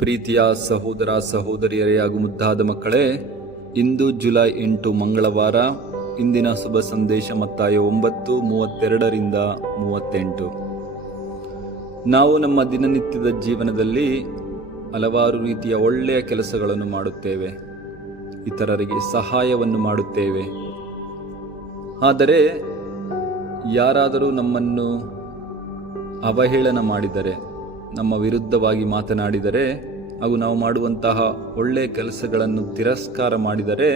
ಪ್ರೀತಿಯ ಸಹೋದರ ಸಹೋದರಿಯರೇ ಹಾಗೂ ಮುದ್ದಾದ ಮಕ್ಕಳೇ, ಇಂದು ಜುಲೈ 8 ಮಂಗಳವಾರ. ಇಂದಿನ ಶುಭ ಸಂದೇಶ ಮತ್ತಾಯ 9:32-38. ನಾವು ನಮ್ಮ ದಿನನಿತ್ಯದ ಜೀವನದಲ್ಲಿ ಹಲವಾರು ರೀತಿಯ ಒಳ್ಳೆಯ ಕೆಲಸಗಳನ್ನು ಮಾಡುತ್ತೇವೆ, ಇತರರಿಗೆ ಸಹಾಯವನ್ನು ಮಾಡುತ್ತೇವೆ. ಆದರೆ ಯಾರಾದರೂ ನಮ್ಮನ್ನು ಅವಹೇಳನ ಮಾಡಿದರೆ, ನಮ್ಮ ವಿರುದ್ಧವಾಗಿ ಮಾತನಾಡಿದರೆ ಹಾಗೂ ನಾವು ಮಾಡುವಂತಹ ಒಳ್ಳೆಯ ಕೆಲಸಗಳನ್ನು ತಿರಸ್ಕಾರ ಮಾಡಿದರೆ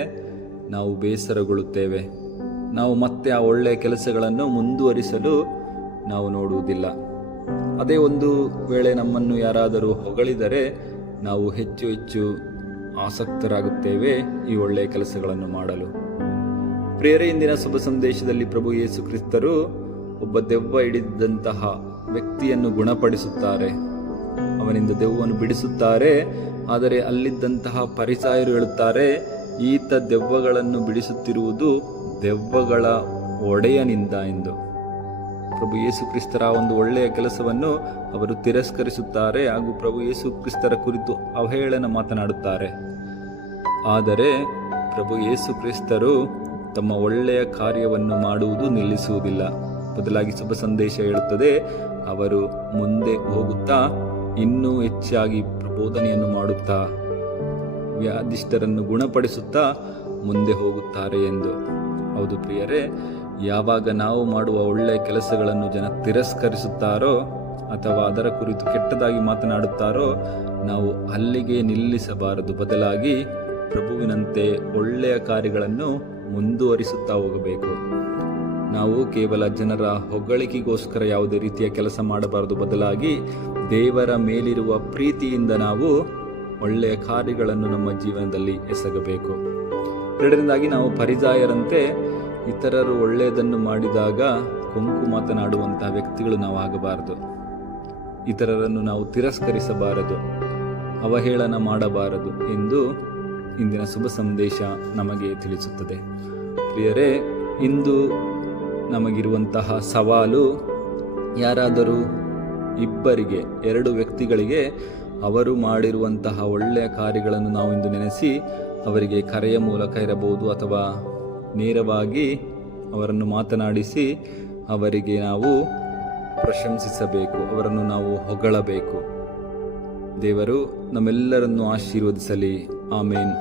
ನಾವು ಬೇಸರಗೊಳ್ಳುತ್ತೇವೆ. ನಾವು ಮತ್ತೆ ಆ ಒಳ್ಳೆಯ ಕೆಲಸಗಳನ್ನು ಮುಂದುವರಿಸಲು ನಾವು ನೋಡುವುದಿಲ್ಲ. ಅದೇ ಒಂದು ವೇಳೆ ನಮ್ಮನ್ನು ಯಾರಾದರೂ ಹೊಗಳಿದರೆ ನಾವು ಹೆಚ್ಚು ಹೆಚ್ಚು ಆಸಕ್ತರಾಗುತ್ತೇವೆ ಈ ಒಳ್ಳೆಯ ಕೆಲಸಗಳನ್ನು ಮಾಡಲು. ಪ್ರಿಯರೇ, ಇಂದಿನ ಶುಭ ಸಂದೇಶದಲ್ಲಿ ಪ್ರಭು ಯೇಸು ಕ್ರಿಸ್ತರು ಒಬ್ಬ ದೆವ್ವ ಹಿಡಿದಂತಹ ವ್ಯಕ್ತಿಯನ್ನು ಗುಣಪಡಿಸುತ್ತಾರೆ, ಅವನಿಂದ ದೆವ್ವವನ್ನು ಬಿಡಿಸುತ್ತಾರೆ. ಆದರೆ ಅಲ್ಲಿದ್ದಂತಹ ಪರಿಸಾಯರು ಹೇಳುತ್ತಾರೆ, ಈತ ದೆವ್ವಗಳನ್ನು ಬಿಡಿಸುತ್ತಿರುವುದು ದೆವ್ವಗಳ ಒಡೆಯನಿಂದ ಎಂದು. ಪ್ರಭು ಯೇಸು ಕ್ರಿಸ್ತರ ಒಂದು ಒಳ್ಳೆಯ ಕೆಲಸವನ್ನು ಅವರು ತಿರಸ್ಕರಿಸುತ್ತಾರೆ ಹಾಗೂ ಪ್ರಭು ಯೇಸು ಕ್ರಿಸ್ತರ ಕುರಿತು ಅವಹೇಳನ ಮಾತನಾಡುತ್ತಾರೆ. ಆದರೆ ಪ್ರಭು ಯೇಸು ಕ್ರಿಸ್ತರು ತಮ್ಮ ಒಳ್ಳೆಯ ಕಾರ್ಯವನ್ನು ಮಾಡುವುದು ನಿಲ್ಲಿಸುವುದಿಲ್ಲ. ಬದಲಾಗಿ ಶುಭ ಸಂದೇಶ ಹೇಳುತ್ತದೆ, ಅವರು ಮುಂದೆ ಹೋಗುತ್ತಾ ಇನ್ನೂ ಹೆಚ್ಚಾಗಿ ಪ್ರಬೋಧನೆಯನ್ನು ಮಾಡುತ್ತಾ ವ್ಯಾಧಿಷ್ಠರನ್ನು ಗುಣಪಡಿಸುತ್ತಾ ಮುಂದೆ ಹೋಗುತ್ತಾರೆ ಎಂದು. ಹೌದು ಪ್ರಿಯರೇ, ಯಾವಾಗ ನಾವು ಮಾಡುವ ಒಳ್ಳೆಯ ಕೆಲಸಗಳನ್ನು ಜನ ತಿರಸ್ಕರಿಸುತ್ತಾರೋ ಅಥವಾ ಅದರ ಕುರಿತು ಕೆಟ್ಟದಾಗಿ ಮಾತನಾಡುತ್ತಾರೋ ನಾವು ಅಲ್ಲಿಗೆ ನಿಲ್ಲಿಸಬಾರದು. ಬದಲಾಗಿ ಪ್ರಭುವಿನಂತೆ ಒಳ್ಳೆಯ ಕಾರ್ಯಗಳನ್ನು ಮುಂದುವರಿಸುತ್ತಾ ಹೋಗಬೇಕು. ನಾವು ಕೇವಲ ಜನರ ಹೊಗಳಿಕೆಗೋಸ್ಕರ ಯಾವುದೇ ರೀತಿಯ ಕೆಲಸ ಮಾಡಬಾರದು. ಬದಲಾಗಿ ದೇವರ ಮೇಲಿರುವ ಪ್ರೀತಿಯಿಂದ ನಾವು ಒಳ್ಳೆಯ ಕಾರ್ಯಗಳನ್ನು ನಮ್ಮ ಜೀವನದಲ್ಲಿ ಎಸಗಬೇಕು. ಎರಡನೇದಾಗಿ, ನಾವು ಪರಿಸಾಯರಂತೆ ಇತರರು ಒಳ್ಳೆಯದನ್ನು ಮಾಡಿದಾಗ ಕೊಂಕು ಮಾತನಾಡುವಂತಹ ವ್ಯಕ್ತಿಗಳು ನಾವು ಆಗಬಾರದು. ಇತರರನ್ನು ನಾವು ತಿರಸ್ಕರಿಸಬಾರದು, ಅವಹೇಳನ ಮಾಡಬಾರದು ಎಂದು ಇಂದಿನ ಶುಭ ಸಂದೇಶ ನಮಗೆ ತಿಳಿಸುತ್ತದೆ. ಪ್ರಿಯರೇ, ಇಂದು ನಮಗಿರುವಂತಹ ಸವಾಲು, ಯಾರಾದರೂ ಇಬ್ಬರಿಗೆ, ಎರಡು ವ್ಯಕ್ತಿಗಳಿಗೆ ಅವರು ಮಾಡಿರುವಂತಹ ಒಳ್ಳೆಯ ಕಾರ್ಯಗಳನ್ನು ನಾವು ಇಂದು ನೆನೆಸಿ ಅವರಿಗೆ ಕರೆಯ ಮೂಲಕ ಇರಬಹುದು ಅಥವಾ ನೇರವಾಗಿ ಅವರನ್ನು ಮಾತನಾಡಿಸಿ ಅವರಿಗೆ ನಾವು ಪ್ರಶಂಸಿಸಬೇಕು, ಅವರನ್ನು ನಾವು ಹೊಗಳಬೇಕು. ದೇವರು ನಮ್ಮೆಲ್ಲರನ್ನು ಆಶೀರ್ವದಿಸಲಿ. ಆಮೇನ್.